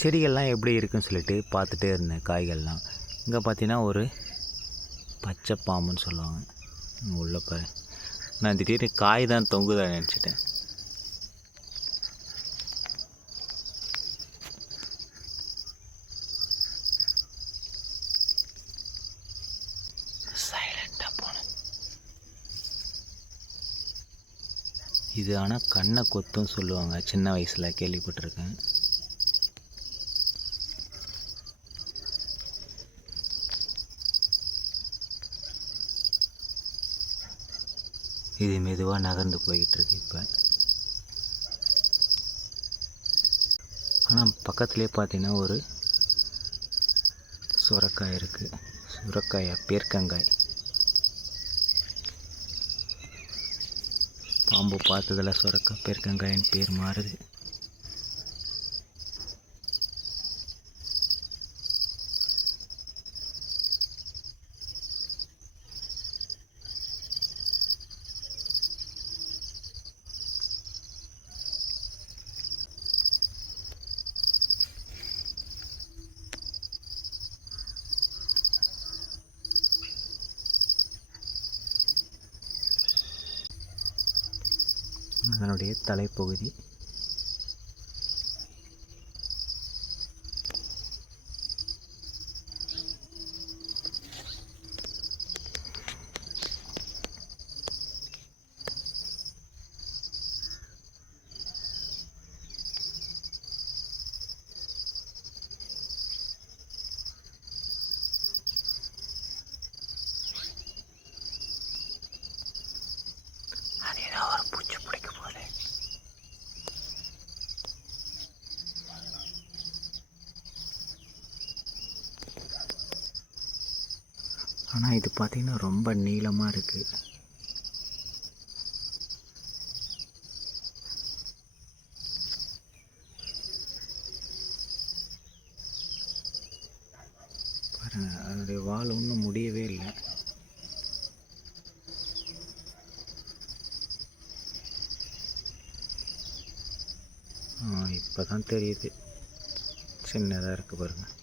செடிகள்லாம் எப்படி இருக்குன்னு சொல்லிட்டு பார்த்துட்டே இருந்தேன் காய்கள்லாம். இங்கே பார்த்தீங்கன்னா ஒரு பச்சை பாம்புன்னு சொல்லுவாங்க. இங்க உள்ள பாரு. நான் திடீர்னு காய் தான் தொங்குதா நினச்சிட்டேன். சைலண்டாக போனேன். இது ஆனால் கண்ணை கொத்தும் சொல்லுவாங்க. சின்ன வயசில் கேள்விப்பட்டிருக்கேன். இது மெதுவாக நகர்ந்து போய்கிட்டுருக்கு இப்போ. ஆனால் பக்கத்துலேயே பார்த்தீங்கன்னா ஒரு சுரக்காய் இருக்குது சுரக்காயா பேர்க்கங்காய். பாம்பு பார்த்ததில் சுரக்காய் பேர்க்கங்காயின்னு பேர் மாறுது. அதனுடைய தலைப்பகுதி. ஆனால் இது பார்த்தீங்கன்னா ரொம்ப நீளமாக இருக்குது பாருங்கள் அதனுடைய வால் ஒன்றும் முடியவே இல்லை. இப்போ தான் தெரியுது. சின்னதாக இருக்குது பாருங்கள்